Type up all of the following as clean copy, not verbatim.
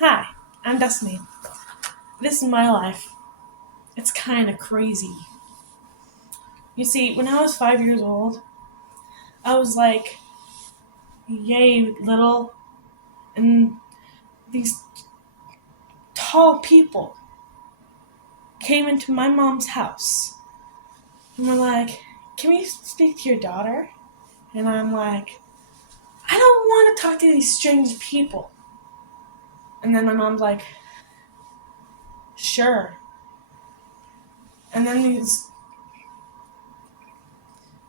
Hi, I'm Destiny. This is my life. It's kind of crazy. You see, when I was 5 years old, I was like, yay, little, and these tall people came into my mom's house and were like, can we speak to your daughter? And I'm like, I don't want to talk to these strange people. And then my mom's like, sure. And then these,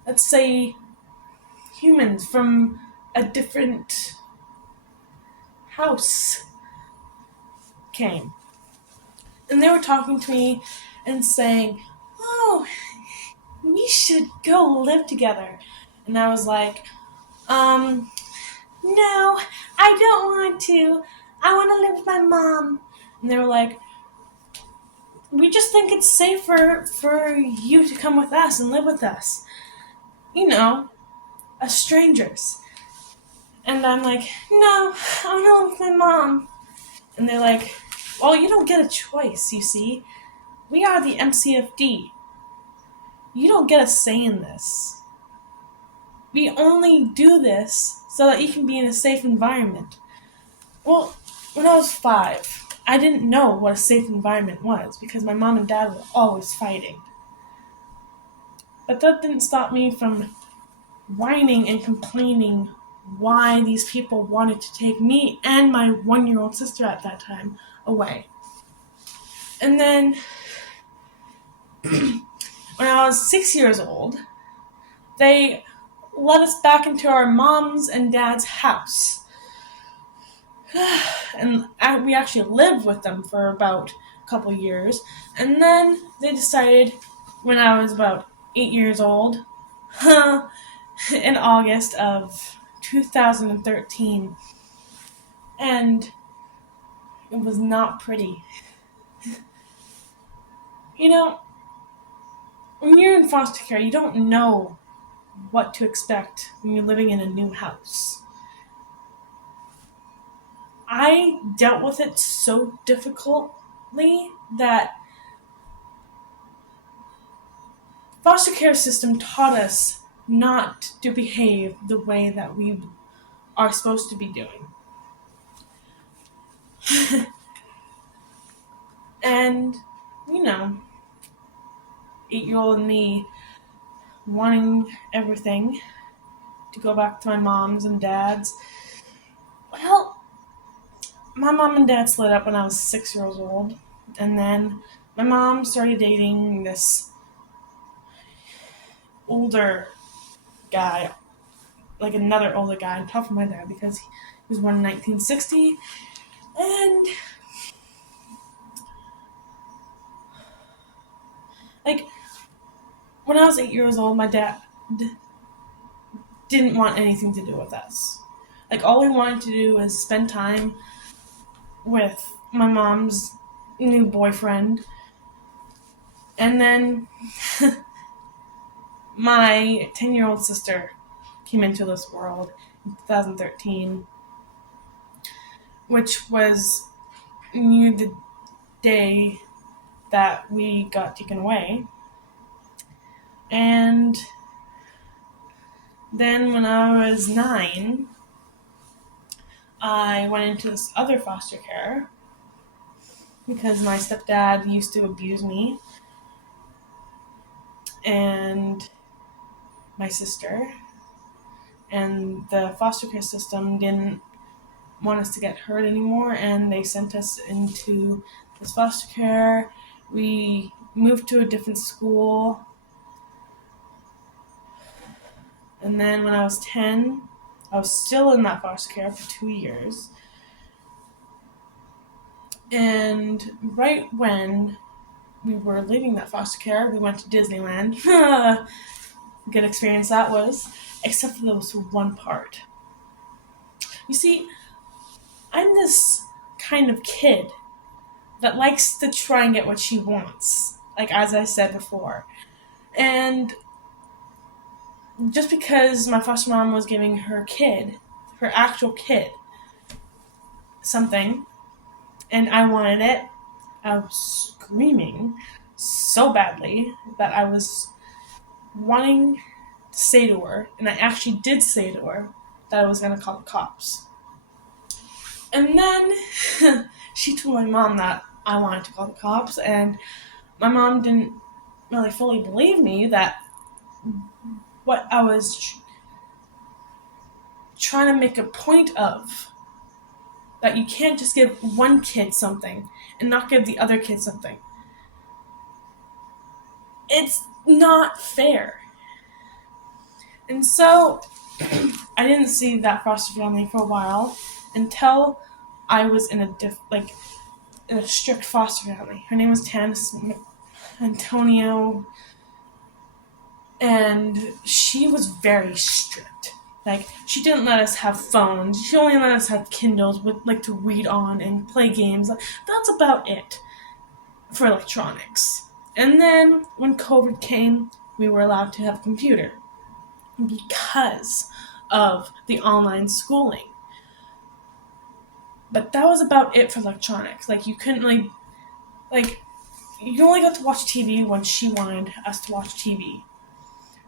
let's say, humans from a different house came. And they were talking to me and saying, oh, we should go live together. And I was like, no, I don't want to. I want to live with my mom. And they were like, we just think it's safer for you to come with us and live with us. You know, as strangers. And I'm like, no, I want to live with my mom. And they're like, well, you don't get a choice, you see. We are the MCFD. You don't get a say in this. We only do this so that you can be in a safe environment. Well, when I was 5, I didn't know what a safe environment was because my mom and dad were always fighting. But that didn't stop me from whining and complaining why these people wanted to take me and my 1-year-old sister at that time away. And then when I was 6 years old, they let us back into our mom's and dad's house. And we actually lived with them for about a couple years. And then they decided, when I was about 8 years old, in August of 2013, and it was not pretty. You know, when you're in foster care, you don't know what to expect when you're living in a new house. I dealt with it so difficultly that foster care system taught us not to behave the way that we are supposed to be doing. And, you know, 8-year-old me wanting everything to go back to my mom's and dad's. Well, my mom and dad split up when I was 6 years old. And then my mom started dating this older guy, like another older guy on top of my dad because he was born in 1960. And, like, when I was 8 years old, my dad didn't want anything to do with us. Like, all we wanted to do was spend time with my mom's new boyfriend. And then my 10-year-old sister came into this world in 2013, which was near the day that we got taken away. And then when I was 9, I went into this other foster care because my stepdad used to abuse me and my sister, and the foster care system didn't want us to get hurt anymore, and they sent us into this foster care. We moved to a different school, and then when I was 10, I was still in that foster care for 2 years. And right when we were leaving that foster care, we went to Disneyland. Good experience that was, except for those one part. You see, I'm this kind of kid that likes to try and get what she wants, like as I said before. And just because my foster mom was giving her kid, her actual kid, something, and I wanted it. I was screaming so badly that I was wanting to say to her, and I actually did say to her that I was going to call the cops. And then she told my mom that I wanted to call the cops, and my mom didn't really fully believe me that what I was trying to make a point of, that you can't just give one kid something and not give the other kid something. It's not fair. And so I didn't see that foster family for a while until I was in in a strict foster family. Her name was Tanis Antonio, and she was very strict. Like, she didn't let us have phones. She only let us have Kindles with to read on and play games. That's about it for electronics. And then when COVID came, we were allowed to have a computer because of the online schooling. But that was about it for electronics. You couldn't you only got to watch TV when she wanted us to watch TV.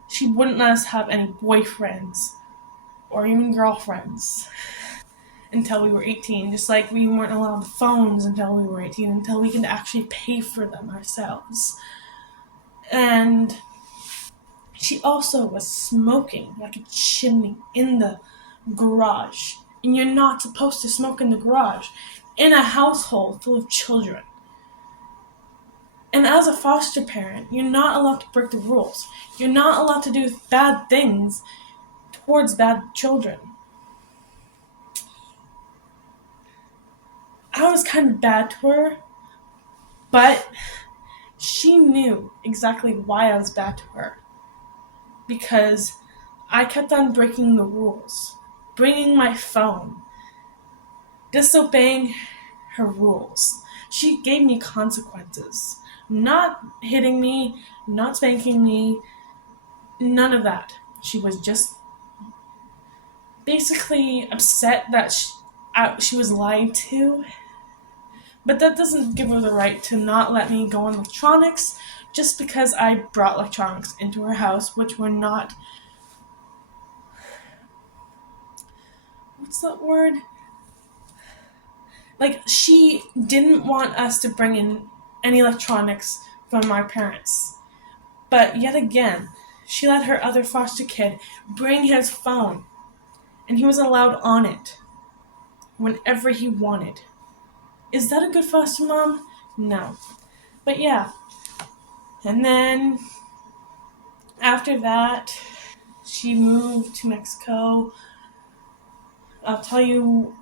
She wouldn't let us have any boyfriends or even girlfriends until we were 18. Just like we weren't allowed phones until we were 18, until we could actually pay for them ourselves. And she also was smoking like a chimney in the garage. And you're not supposed to smoke in the garage in a household full of children. And as a foster parent, you're not allowed to break the rules. You're not allowed to do bad things towards bad children. I was kind of bad to her, but she knew exactly why I was bad to her. Because I kept on breaking the rules, bringing my phone, disobeying her rules. She gave me consequences. Not hitting me, not spanking me, none of that. She was just basically upset that she was lied to. But that doesn't give her the right to not let me go on electronics just because I brought electronics into her house, which were not... What's that word? She didn't want us to bring in any electronics from our parents. But yet again, she let her other foster kid bring his phone, and he was allowed on it whenever he wanted. Is that a good foster mom? No. But yeah. And then after that, she moved to Mexico. I'll tell you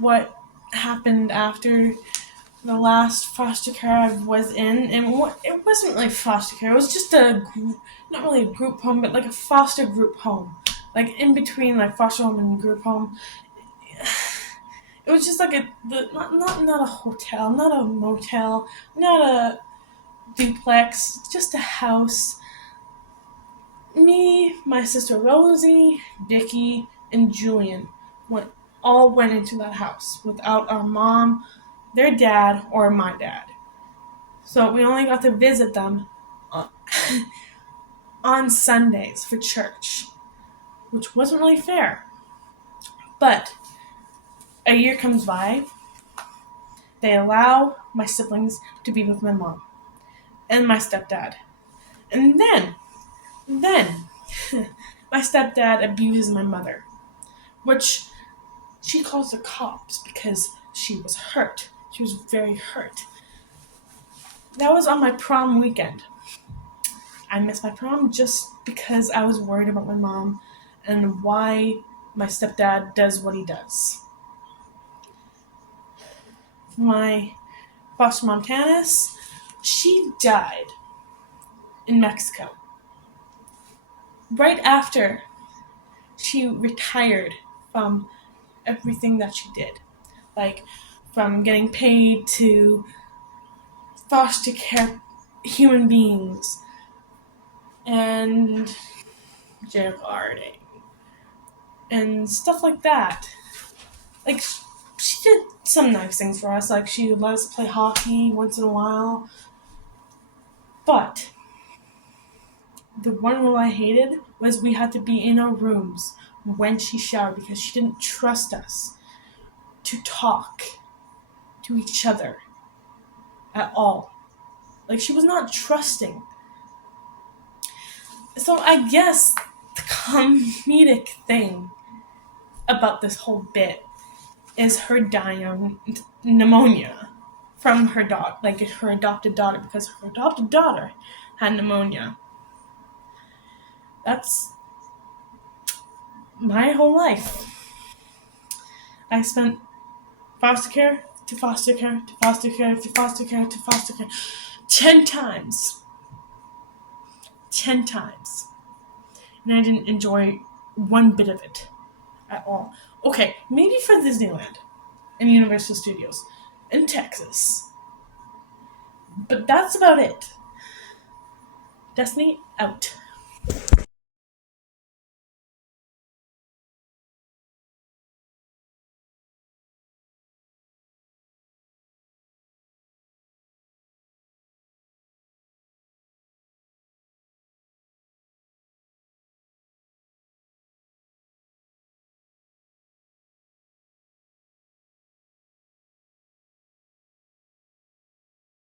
what happened after the last foster care I was in. And it wasn't really foster care. It was just not really a group home, but a foster group home. In between foster home and group home. It was just not a hotel, not a motel, not a duplex, just a house. Me, my sister Rosie, Vicky, and Julian all went into that house without our mom, their dad, or my dad. So we only got to visit them on Sundays for church, which wasn't really fair. But a year comes by, they allow my siblings to be with my mom and my stepdad. And then my stepdad abuses my mother, which she calls the cops because she was hurt. She was very hurt. That was on my prom weekend. I missed my prom just because I was worried about my mom and why my stepdad does what he does. My foster mom, Tanis, she died in Mexico. Right after she retired from everything that she did. From getting paid to foster care human beings and jail guarding and stuff like that. She did some nice things for us, like she would let us play hockey once in a while. But the one rule I hated was we had to be in our rooms when she showered because she didn't trust us to talk to each other at all. Like, she was not trusting. So I guess the comedic thing about this whole bit is her dying of pneumonia from her her adopted daughter, because her adopted daughter had pneumonia. That's my whole life. I spent foster care to foster care to foster care to foster care to foster care 10 times. 10 times. And I didn't enjoy one bit of it at all. Okay, maybe for Disneyland and Universal Studios in Texas. But that's about it. Destiny out.